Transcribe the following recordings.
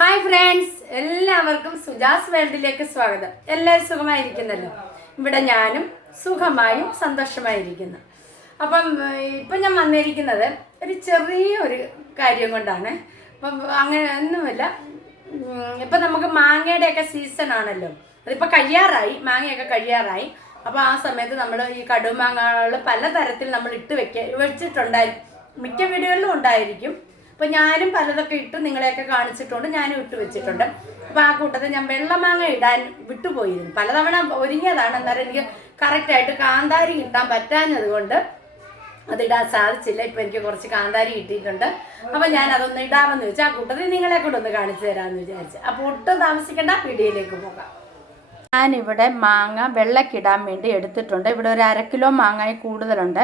Hi friends എല്ലാവർക്കും സുജാസ് വേൾഡിലേക്ക് സ്വാഗതം. എല്ലാവരും സുഖമായിരിക്കുന്നല്ലോ? ഇവിടെ ഞാനും സുഖമായും സന്തോഷമായിരിക്കുന്നു. അപ്പം ഇപ്പം ഞാൻ വന്നിരിക്കുന്നത് ഒരു ചെറിയൊരു കാര്യം കൊണ്ടാണ്. അപ്പം അങ്ങനെ ഒന്നുമില്ല. ഇപ്പം നമുക്ക് മാങ്ങയുടെയൊക്കെ സീസൺ ആണല്ലോ. അതിപ്പോൾ കഴിയാറായി മാങ്ങയൊക്കെ കഴിയാറായി. അപ്പോൾ ആ സമയത്ത് നമ്മൾ ഈ കടുമാങ്ങകൾ പലതരത്തിൽ നമ്മൾ ഇട്ട് വെക്ക വെച്ചിട്ടുണ്ടായി മിക്ക വീടുകളിലും ഉണ്ടായിരിക്കും. അപ്പൊ ഞാനും പലതൊക്കെ ഇട്ട് നിങ്ങളെയൊക്കെ കാണിച്ചിട്ടുണ്ട് ഞാനും ഇട്ട് വെച്ചിട്ടുണ്ട്. അപ്പൊ ആ കൂട്ടത്തിൽ ഞാൻ വെള്ളമാങ്ങ ഇടാൻ വിട്ടുപോയിരുന്നു. പലതവണ ഒരുങ്ങിയതാണ് എന്നാലും എനിക്ക് കറക്റ്റ് ആയിട്ട് കാന്താരി കിട്ടാൻ പറ്റാഞ്ഞത് കൊണ്ട് അതിടാൻ സാധിച്ചില്ല. ഇപ്പൊ എനിക്ക് കുറച്ച് കാന്താരി കിട്ടിയിട്ടുണ്ട്. അപ്പൊ ഞാൻ അതൊന്ന് ഇടാമെന്ന് വെച്ചാൽ ആ കൂട്ടത്തിൽ നിങ്ങളെ കൂടെ ഒന്ന് കാണിച്ചു തരാമെന്ന് വിചാരിച്ചു. അപ്പൊ ഒട്ടും താമസിക്കേണ്ട വീഡിയോയിലേക്ക് പോകാം. ഞാനിവിടെ മാങ്ങ വെള്ളക്കിടാൻ വേണ്ടി എടുത്തിട്ടുണ്ട്. ഇവിടെ ഒരു അര കിലോ മാങ്ങായി കൂടുതലുണ്ട്.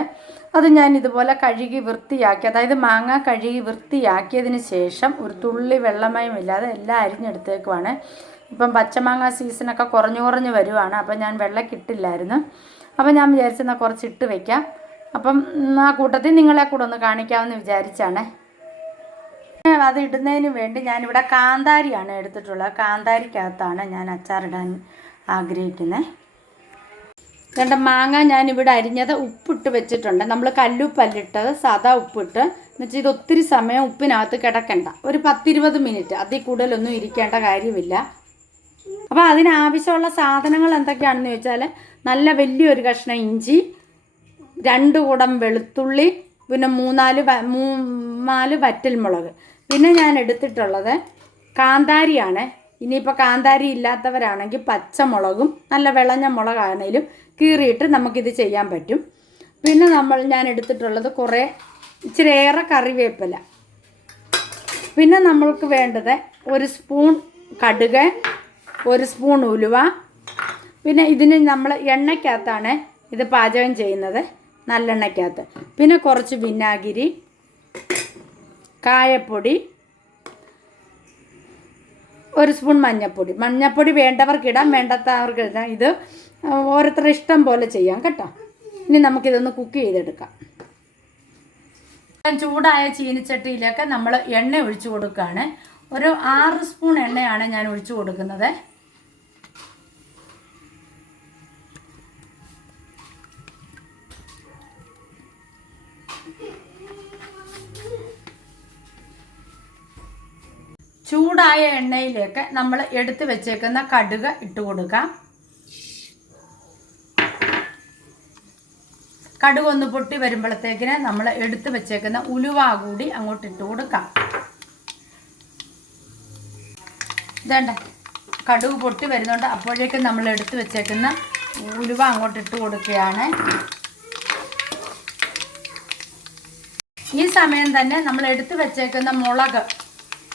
അത് ഞാൻ ഇതുപോലെ കഴുകി വൃത്തിയാക്കി അതായത് മാങ്ങ കഴുകി വൃത്തിയാക്കിയതിന് ശേഷം ഒരു തുള്ളി വെള്ളമയം ഇല്ലാതെ എല്ലാം അരിഞ്ഞെടുത്തേക്കുവാണ്. ഇപ്പം പച്ചമാങ്ങ സീസണൊക്കെ കുറഞ്ഞു കുറഞ്ഞ് വരുവാണ്. അപ്പം ഞാൻ വെള്ളക്കിട്ടില്ലായിരുന്നു. അപ്പം ഞാൻ വിചാരിച്ചെന്നാൽ കുറച്ച് ഇട്ട് വയ്ക്കാം അപ്പം ആ കൂട്ടത്തിൽ നിങ്ങളെ കൂടെ ഒന്ന് കാണിക്കാമെന്ന് വിചാരിച്ചാണ്. അത് ഇടുന്നതിന് വേണ്ടി ഞാനിവിടെ കാന്താരിയാണ് എടുത്തിട്ടുള്ളത്. കാന്താരിക്കകത്താണ് ഞാൻ അച്ചാറിടാൻ ആഗ്രഹിക്കുന്നത് കണ്ട മാങ്ങ ഞാനിവിടെ അരിഞ്ഞത് ഉപ്പിട്ട് വെച്ചിട്ടുണ്ട്. നമ്മൾ കല്ലുപ്പല്ലിട്ടത് സാധാ ഉപ്പിട്ട്. എന്നുവെച്ചാൽ ഇത് ഒത്തിരി സമയം ഉപ്പിനകത്ത് കിടക്കണ്ട. ഒരു പത്തിരുപത് മിനിറ്റ്. അതിൽ കൂടുതലൊന്നും ഇരിക്കേണ്ട കാര്യമില്ല. അപ്പോൾ അതിനാവശ്യമുള്ള സാധനങ്ങൾ എന്തൊക്കെയാണെന്ന് ചോദിച്ചാൽ നല്ല വലിയൊരു കഷ്ണം ഇഞ്ചി രണ്ട് കുടം വെളുത്തുള്ളി പിന്നെ മൂന്നാൽ മൂന്നാൽ വറ്റൽമുളക്. പിന്നെ ഞാൻ എടുത്തിട്ടുള്ളത് കാന്താരിയാണ്. ഇനിയിപ്പോൾ കാന്താരി ഇല്ലാത്തവരാണെങ്കിൽ പച്ചമുളകും നല്ല വിളഞ്ഞ മുളകാണേലും കീറിയിട്ട് നമുക്കിത് ചെയ്യാൻ പറ്റും. പിന്നെ നമ്മൾ ഞാൻ എടുത്തിട്ടുള്ളത് കുറേ ഇച്ചിരി ഏറെ കറിവേപ്പില. പിന്നെ നമ്മൾക്ക് വേണ്ടത് ഒരു സ്പൂൺ കടുക് ഒരു സ്പൂൺ ഉലുവ. പിന്നെ ഇതിന് നമ്മൾ എണ്ണയ്ക്കകത്താണ് ഇത് പാചകം ചെയ്യുന്നത് നല്ലെണ്ണയ്ക്കകത്ത്. പിന്നെ കുറച്ച് വിനാഗിരി കായപ്പൊടി ഒരു സ്പൂൺ മഞ്ഞൾപ്പൊടി മഞ്ഞൾപ്പൊടി വേണ്ടവർക്കിടാം വേണ്ടാത്തവർക്ക് ഇടാം ഇത് ഓരോരുത്തരുടെ ഇഷ്ടം പോലെ ചെയ്യാം കേട്ടോ. ഇനി നമുക്കിതൊന്ന് കുക്ക് ചെയ്തെടുക്കാം. ചൂടായ ചീനിച്ചട്ടിയിലൊക്കെ നമ്മൾ എണ്ണ ഒഴിച്ചു കൊടുക്കുകയാണ്. ഒരു ആറ് സ്പൂൺ എണ്ണയാണ് ഞാൻ ഒഴിച്ചു കൊടുക്കുന്നത്. ചൂടായ എണ്ണയിലേക്ക് നമ്മൾ എടുത്തു വെച്ചേക്കുന്ന കടുക് ഇട്ട് കൊടുക്കാം. കടുക് ഒന്ന് പൊട്ടി വരുമ്പോഴത്തേക്കിന് നമ്മൾ എടുത്തു വെച്ചേക്കുന്ന ഉലുവ കൂടി അങ്ങോട്ട് ഇട്ട് കൊടുക്കാം. ഇതേണ്ട കടുക് പൊട്ടി വരുന്നുണ്ട്. അപ്പോഴേക്കും നമ്മൾ എടുത്തു വെച്ചേക്കുന്ന ഉലുവ അങ്ങോട്ട് ഇട്ട് കൊടുക്കുകയാണ്. ഈ സമയം തന്നെ നമ്മൾ എടുത്തു വെച്ചേക്കുന്ന മുളക്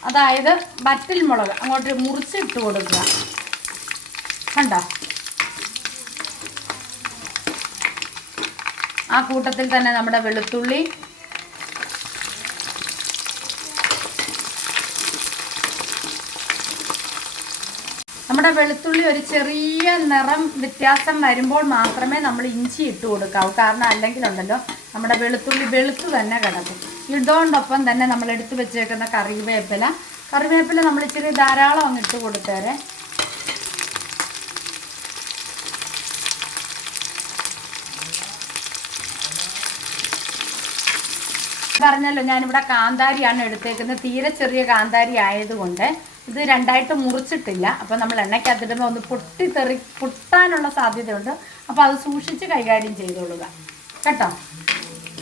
അതായത് വറ്റൽ മുളക് അങ്ങോട്ട് മുറിച്ചിട്ട് കൊടുക്കുക. കണ്ടോ? ആ കൂട്ടത്തിൽ തന്നെ നമ്മുടെ വെളുത്തുള്ളി നമ്മുടെ വെളുത്തുള്ളി ഒരു ചെറിയ നിറം വ്യത്യാസം വരുമ്പോൾ മാത്രമേ നമ്മൾ ഇഞ്ചി ഇട്ട് കൊടുക്കാവൂ. കാരണം അല്ലെങ്കിലുണ്ടല്ലോ നമ്മുടെ വെളുത്തുള്ളി വെളുത്തു തന്നെ കിടക്കും. ഇതോടൊപ്പം തന്നെ നമ്മൾ എടുത്തു വെച്ചേക്കുന്ന കറിവേപ്പില. കറിവേപ്പില നമ്മൾ ഇച്ചിരി ധാരാളം ഒന്ന് ഇട്ട് കൊടുത്തേരെ. പറഞ്ഞല്ലോ ഞാനിവിടെ കാന്താരിയാണ് എടുത്തേക്കുന്നത്. തീരെ ചെറിയ കാന്താരി ആയതുകൊണ്ട് ഇത് രണ്ടായിട്ട് മുറിച്ചിട്ടില്ല. അപ്പോൾ നമ്മൾ എണ്ണയ്ക്കകത്തിടുമ്പോൾ ഒന്ന് പൊട്ടിത്തെറി പൊട്ടാനുള്ള സാധ്യതയുണ്ട്. അപ്പോൾ അത് സൂക്ഷിച്ച് കൈകാര്യം ചെയ്തോളുക. കേട്ടോ?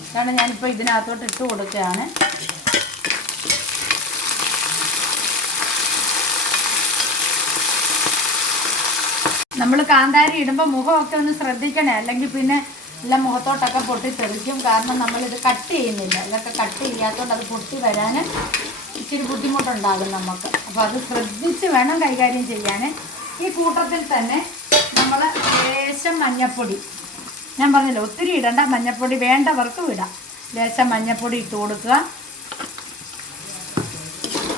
അതാണ് ഞാനിപ്പോൾ ഇതിനകത്തോട്ട് ഇട്ട് കൊടുക്കുകയാണ്. നമ്മൾ കാന്താരി ഇടുമ്പോൾ മുഖമൊക്കെ ഒന്ന് ശ്രദ്ധിക്കണേ. അല്ലെങ്കിൽ പിന്നെ എല്ലാം മുഖത്തോട്ടൊക്കെ പൊട്ടി തെറിക്കും കാരണം നമ്മളിത് കട്ട് ചെയ്യുന്നില്ല. ഇതൊക്കെ കട്ട് ചെയ്യാത്തതുകൊണ്ട് അത് പൊട്ടി വരാൻ ഇച്ചിരി ബുദ്ധിമുട്ടുണ്ടാകും നമുക്ക്. അപ്പോൾ അത് ശ്രദ്ധിച്ച് വേണം കൈകാര്യം ചെയ്യാൻ ഈ കൂട്ടത്തിൽ തന്നെ നമ്മൾ ലേശം മഞ്ഞപ്പൊടി ഞാൻ പറഞ്ഞില്ല ഒത്തിരി ഇടണ്ട മഞ്ഞപ്പൊടി വേണ്ടവർക്കും ഇടാം. ലേശം മഞ്ഞപ്പൊടി ഇട്ട് കൊടുക്കുക.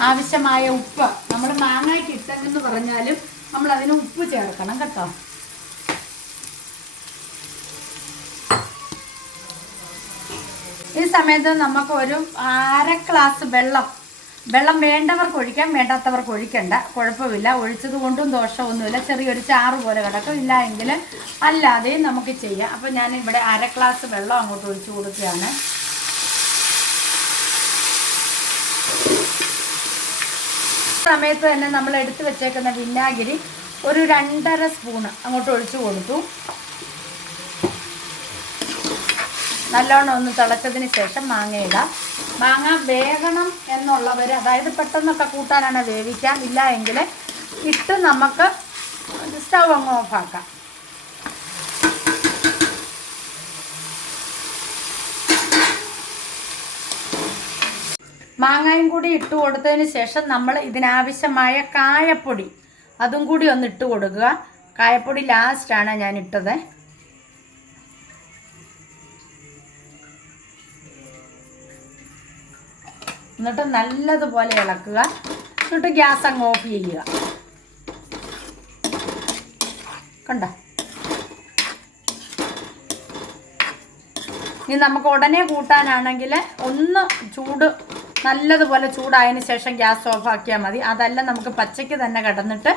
ആവശ്യമായ ഉപ്പ് നമ്മൾ മാങ്ങയ്ക്ക് ഇട്ടെന്ന് പറഞ്ഞാലും നമ്മൾ അതിന് ഉപ്പ് ചേർക്കണം കേട്ടോ. ഈ സമയത്ത് നമുക്ക് ഒരു അര ഗ്ലാസ് വെള്ളം വെള്ളം വേണ്ടവർക്ക് ഒഴിക്കാം വേണ്ടാത്തവർക്ക് ഒഴിക്കണ്ട. കുഴപ്പമില്ല. ഒഴിച്ചത് കൊണ്ടും ദോഷമൊന്നുമില്ല. ചെറിയൊരു ചാറ് പോലെ കിടക്കും. ഇല്ല എങ്കിൽ അല്ലാതെയും നമുക്ക് ചെയ്യാം. അപ്പോൾ ഞാൻ ഇവിടെ അര ഗ്ലാസ് വെള്ളം അങ്ങോട്ട് ഒഴിച്ചു കൊടുക്കുകയാണ്. സമയത്ത് തന്നെ നമ്മൾ എടുത്തു വെച്ചേക്കുന്ന വിനാഗിരി ഒരു രണ്ടര സ്പൂണ് അങ്ങോട്ട് ഒഴിച്ചു കൊടുത്തു. നല്ലോണം ഒന്ന് തിളച്ചതിന് ശേഷം മാങ്ങയിടാം. മാങ്ങ വേകണം എന്നുള്ളവർ അതായത് പെട്ടെന്നൊക്കെ കൂട്ടാനാണ് വേവിക്കാം ഇല്ല എങ്കിൽ ഇട്ട് നമുക്ക് സ്റ്റൗ അങ്ങ് ഓഫാക്കാം മാങ്ങയും കൂടി ഇട്ട് കൊടുത്തതിന് ശേഷം നമ്മൾ ഇതിനാവശ്യമായ കായപ്പൊടി അതും കൂടി ഒന്ന് ഇട്ട് കൊടുക്കുക. കായപ്പൊടി ലാസ്റ്റാണ് ഞാൻ ഇട്ടത് എന്നിട്ട് നല്ലതുപോലെ ഇളക്കുക. എന്നിട്ട് ഗ്യാസ് അങ്ങ് ഓഫ് ചെയ്യുക. കണ്ട? ഇനി നമുക്ക് ഉടനെ കൂട്ടാനാണെങ്കിൽ ഒന്ന് ചൂട് നല്ലതുപോലെ ചൂടായതിന് ശേഷം ഗ്യാസ് ഓഫ് ആക്കിയാൽ മതി. അതല്ല നമുക്ക് പച്ചയ്ക്ക് തന്നെ കിടന്നിട്ട്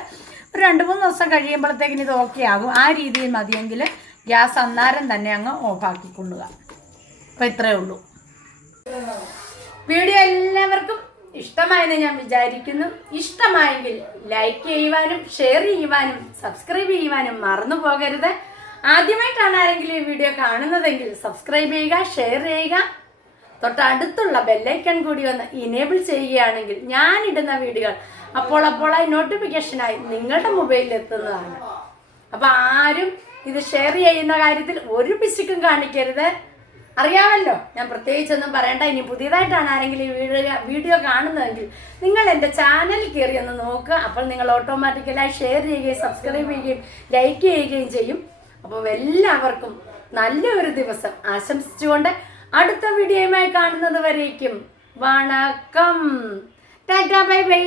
ഒരു രണ്ട് മൂന്ന് ദിവസം കഴിയുമ്പോഴത്തേക്കിന് ഇത് ഓക്കെ ആകും. ആ രീതിയിൽ മതിയെങ്കിൽ ഗ്യാസ് അന്നേരം തന്നെ അങ്ങ് ഓഫാക്കിക്കൊള്ളുക അപ്പോൾ ഇത്രയേ ഉള്ളൂ. വീഡിയോ എല്ലാവർക്കും ഇഷ്ടമായെന്ന് ഞാൻ വിചാരിക്കുന്നു. ഇഷ്ടമായെങ്കിൽ ലൈക്ക് ചെയ്യുവാനും ഷെയർ ചെയ്യുവാനും സബ്സ്ക്രൈബ് ചെയ്യുവാനും മറന്നു പോകരുത്. ആദ്യമായിട്ടാണ് ആരെങ്കിലും ഈ വീഡിയോ കാണുന്നതെങ്കിൽ സബ്സ്ക്രൈബ് ചെയ്യുക ഷെയർ ചെയ്യുക. തൊട്ടടുത്തുള്ള ബെല്ലൈക്കൺ കൂടി ഒന്ന് ഇനേബിൾ ചെയ്യുകയാണെങ്കിൽ ഞാനിടുന്ന വീഡിയോകൾ അപ്പോൾ അപ്പോൾ അപ്പോളായി നോട്ടിഫിക്കേഷനായി നിങ്ങളുടെ മൊബൈലിൽ എത്തുന്നതാണ്. അപ്പോൾ ആരും ഇത് ഷെയർ ചെയ്യുന്ന കാര്യത്തിൽ ഒരു പിശുക്കും കാണിക്കരുത്. അറിയാമല്ലോ. ഞാൻ പ്രത്യേകിച്ചൊന്നും പറയണ്ട. ഇനി പുതിയതായിട്ടാണ് ആരെങ്കിലും ഈ വീഡിയോ വീഡിയോ കാണുന്നതെങ്കിൽ നിങ്ങൾ എന്റെ ചാനൽ കയറി ഒന്ന് നോക്കുക അപ്പോൾ നിങ്ങൾ ഓട്ടോമാറ്റിക്കലായി ഷെയർ ചെയ്യുകയും സബ്സ്ക്രൈബ് ചെയ്യുകയും ലൈക്ക് ചെയ്യുകയും ചെയ്യും. അപ്പോൾ എല്ലാവർക്കും നല്ലൊരു ദിവസം ആശംസിച്ചുകൊണ്ട് അടുത്ത വീഡിയോയുമായി കാണുന്നത് വരേക്കും. വണക്കം. Tata bye bye.